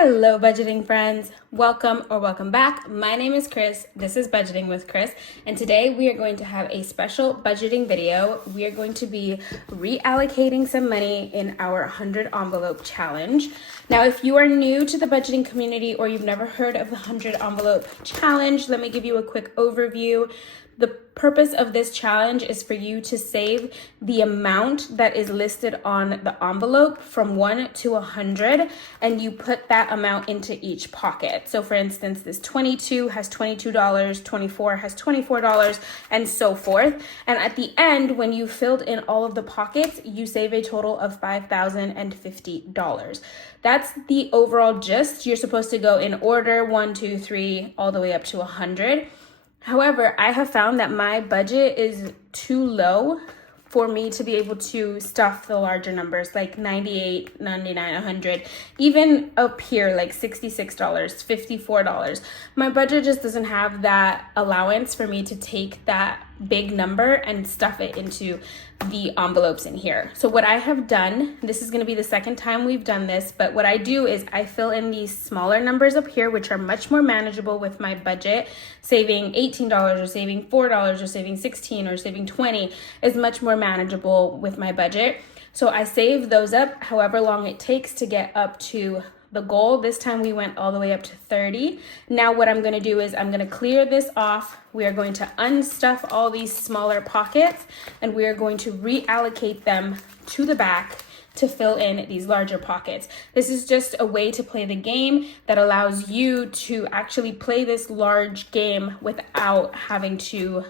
Hello, budgeting friends. Welcome or welcome back. My name is Chris. This is Budgeting with Chris. And today we are going to have a special budgeting video. We are going to be reallocating some money in our 100 envelope challenge. Now, if you are new to the budgeting community or you've never heard of the 100 envelope challenge, let me give you a quick overview. The purpose of this challenge is for you to save the amount that is listed on the envelope from 1 to 100, and you put that amount into each pocket. So for instance, this 22 has $22, 24 has $24, and so forth. And at the end, when you filled in all of the pockets, you save a total of $5,050. That's the overall gist. You're supposed to go in order 1, 2, 3, all the way up to 100. However, I have found that my budget is too low for me to be able to stuff the larger numbers like 98, 99, 100, even up here like $66, $54. My budget just doesn't have that allowance for me to take that big number and stuff it into the envelopes in here. So what I have done, this is going to be the second time we've done this, but what I do is I fill in these smaller numbers up here, which are much more manageable with my budget. Saving $18 or saving $4 or saving $16 or saving $20 is much more manageable with my budget. So I save those up however long it takes to get up to the goal. This time we went all the way up to 30. Now what I'm going to do is I'm going to clear this off. We are going to unstuff all these smaller pockets and we are going to reallocate them to the back to fill in these larger pockets. This is just a way to play the game that allows you to actually play this large game without having to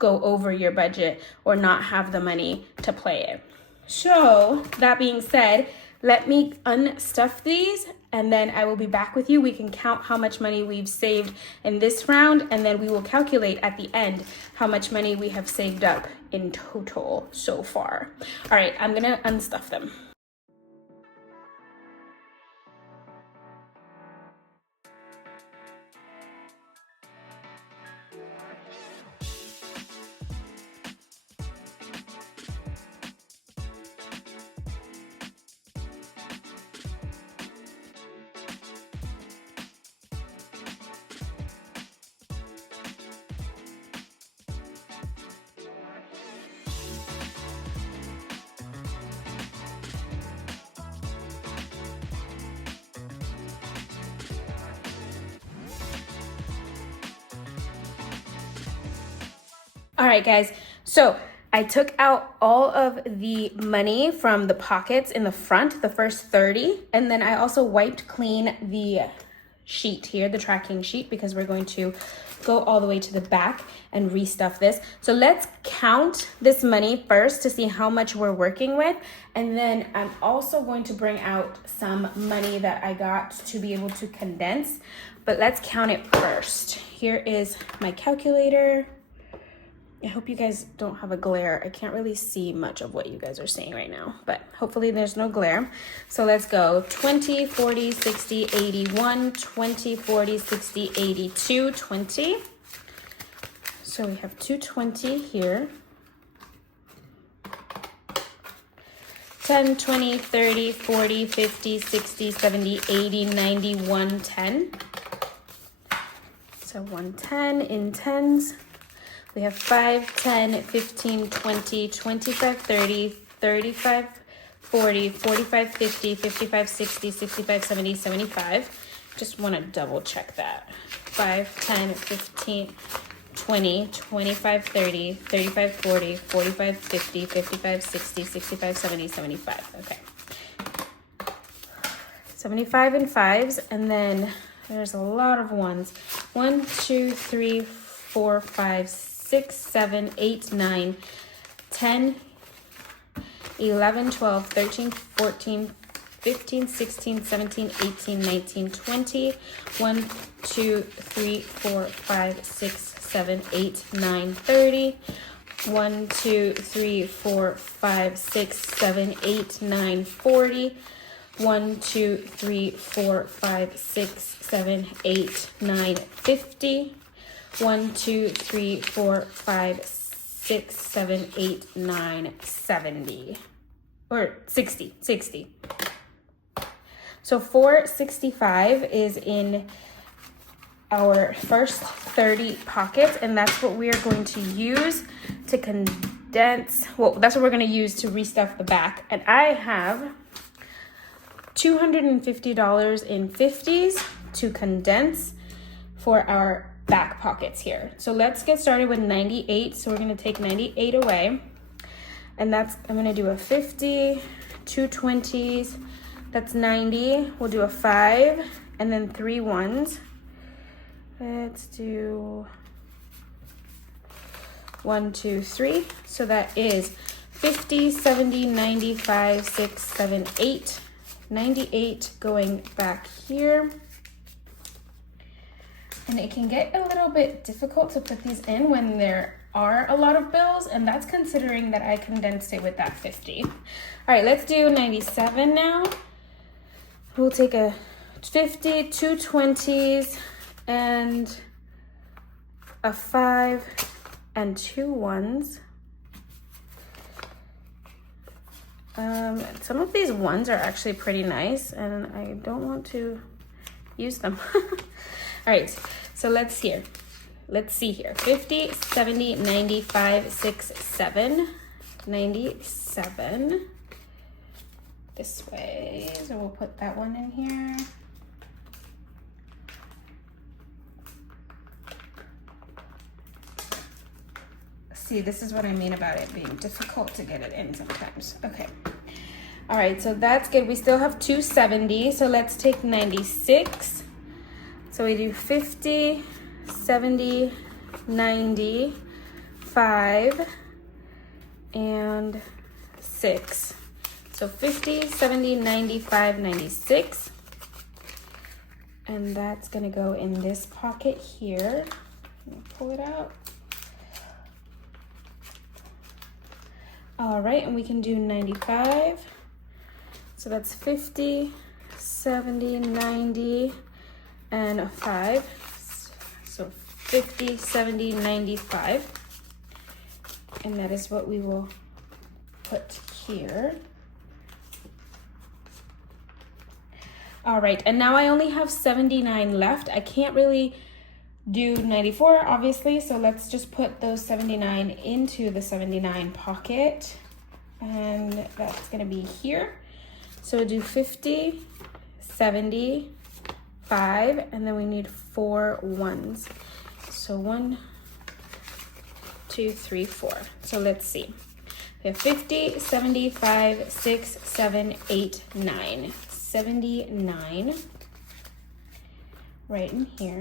go over your budget or not have the money to play it. So that being said, let me unstuff these and then I will be back with you. We can count how much money we've saved in this round and then we will calculate at the end how much money we have saved up in total so far. All right, I'm gonna unstuff them. All right, guys, so I took out all of the money from the pockets in the front, the first 30, and then I also wiped clean the sheet here, the tracking sheet, because we're going to go all the way to the back and restuff this. So let's count this money first to see how much we're working with, and then I'm also going to bring out some money that I got to be able to condense, but let's count it first. Here is my calculator. I hope you guys don't have a glare. I can't really see much of what you guys are saying right now, but hopefully there's no glare. So let's go 20, 40, 60, 81, 20, 40, 60, 82, 20. So we have 220 here. 10, 20, 30, 40, 50, 60, 70, 80, 90, 110. So 110 in tens. We have 5, 10, 15, 20, 25, 30, 35, 40, 45, 50, 55, 60, 65, 70, 75. Just want to double check that. 5, 10, 15, 20, 25, 30, 35, 40, 45, 50, 55, 60, 65, 70, 75. Okay. 75 in fives, and then there's a lot of ones. 1, 2, 3, 4, 5, 6, 7, 8, 9, 10, 11, 12, 13, 14, 15, 16, 17, 18, 19, 20, 1, 2, 3, 4, 5, 6, 7, 8, 9, 30, 1, 2, 3, 4, 5, 6, 7, 8, 9, 40, 1, 2, 3, 4, 5, 6, 7, 8, 9, 50, 1, 2, 3, 4, 5, 6, 7, 8, 9, 70. Or 60. So $465 is in our first 30 pockets, and that's what we are going to use to condense. Well, that's what we're going to use to restuff the back. And I have $250 in 50s to condense for our back pockets here. So let's get started with 98. So we're going to take 98 away, and that's, I'm going to do a 50, two 20s, that's 90. We'll do a 5 and then 3 1s. Let's do 1, 2, 3. So that is 50, 70, 95, 6, 7, 8. 98 going back here. And it can get a little bit difficult to put these in when there are a lot of bills, and that's considering that I condensed it with that 50. All right, let's do 97 now. We'll take a 50, two 20s, and a 5 and 2 1s. Some of these ones are actually pretty nice, and I don't want to use them. All right, so let's see here. 50, 70, 95, 6, 7, 97. This way, so we'll put that one in here. See, this is what I mean about it being difficult to get it in sometimes. Okay. All right, so that's good. We still have 270, so let's take 96. So we do 50, 70, 90, 5, and 6. So 50, 70, 95, 96. And that's gonna go in this pocket here. Let me pull it out. All right, and we can do 95. So that's 50, 70, 90, and a 5. So 50, 70, 95. And that is what we will put here. All right, and now I only have 79 left. I can't really do 94, obviously, so let's just put those 79 into the 79 pocket, and that's gonna be here. So do 50, 70, 5, and then we need 4 1s. So 1, 2, 3, 4. So let's see. We have 50, 75, 6, 7, 8, 9. 79 right in here.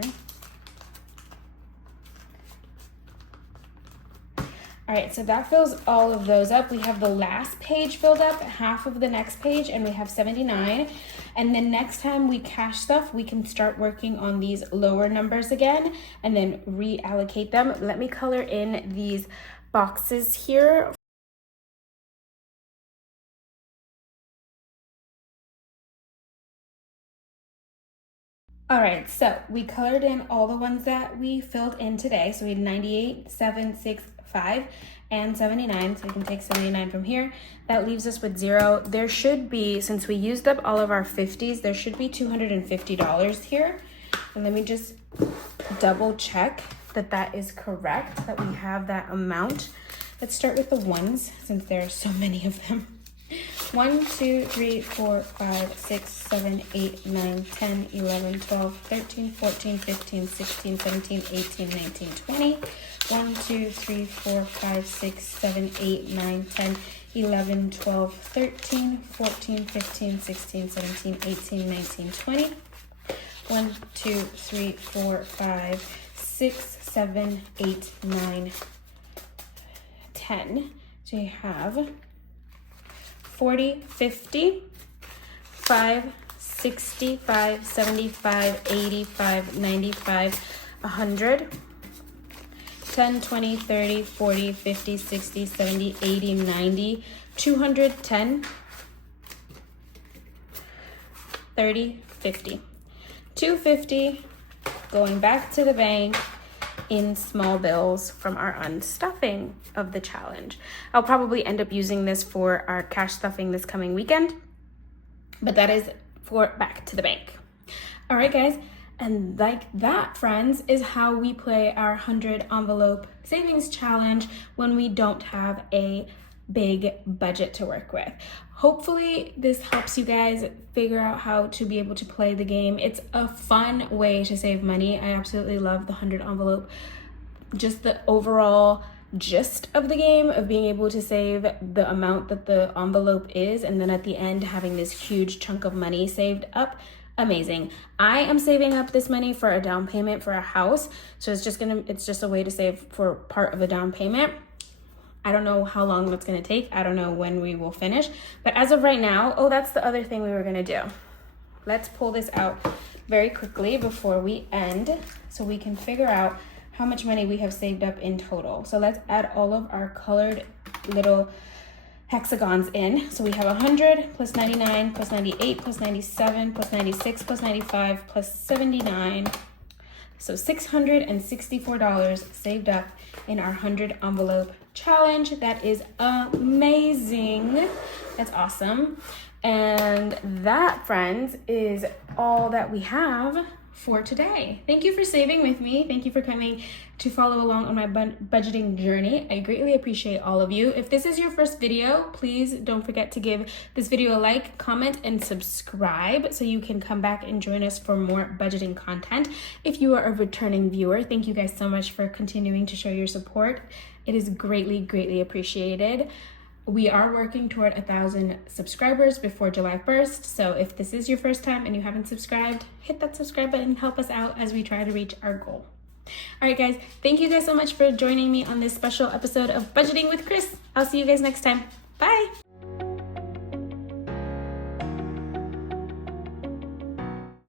All right, so that fills all of those up. We have the last page filled up, half of the next page, and we have 79. And then next time we cash stuff, we can start working on these lower numbers again and then reallocate them. Let me color in these boxes here. All right, so we colored in all the ones that we filled in today. So we had 98, 7, 6, 5, and 79. So we can take 79 from here. That leaves us with 0. There should be, since we used up all of our 50s, there should be $250 here. And let me just double check that that is correct, that we have that amount. Let's start with the ones, since there are so many of them. 1, 2, 3, 4, 5, 6, 7, 8, 9, 10, 11, 12, 13, 14, 15, 16, 17, 18, 19, 20. 1, 2, 3, 4, 5, 6, 7, 8, 9, 10, 11, 12, 13, 14, 15, 16, 17, 18, 19, 20. 1, 2, 3, 4, 5, 6, 7, 8, 9, 10. So you have 40, 50, 5, 65, 75, 85, 95, 100, 10, 20, 30, 40, 50, 60, 70, 80, 90, 210, 30, 50. 250 going back to the bank in small bills from our unstuffing of the challenge. I'll probably end up using this for our cash stuffing this coming weekend, but that is for back to the bank. All right, guys. And like that, friends, is how we play our 100 envelope savings challenge when we don't have a big budget to work with. Hopefully this helps you guys figure out how to be able to play the game. It's a fun way to save money. I absolutely love the 100 envelope, just the overall gist of the game of being able to save the amount that the envelope is, and then at the end having this huge chunk of money saved up. Amazing. I am saving up this money for a down payment for a house, so it's just a way to save for part of a down payment. I don't know how long that's going to take. I don't know when we will finish, but as of right now, oh, that's the other thing we were going to do. Let's pull this out very quickly before we end so we can figure out how much money we have saved up in total. So let's add all of our colored little hexagons in. So we have 100 plus 99 plus 98 plus 97 plus 96 plus 95 plus 79. So $664 saved up in our 100 envelope challenge. That is amazing. That's awesome. And that, friends, is all that we have for today. Thank you for saving with me. Thank you for coming to follow along on my budgeting journey. I greatly appreciate all of you. If this is your first video, please don't forget to give this video a like, comment, and subscribe so you can come back and join us for more budgeting content. If you are a returning viewer, thank you guys so much for continuing to show your support. It is greatly, greatly appreciated. We are working toward 1,000 subscribers before July 1st. So if this is your first time and you haven't subscribed, hit that subscribe button and help us out as we try to reach our goal. All right, guys, thank you guys so much for joining me on this special episode of Budgeting with Chris. I'll see you guys next time. Bye.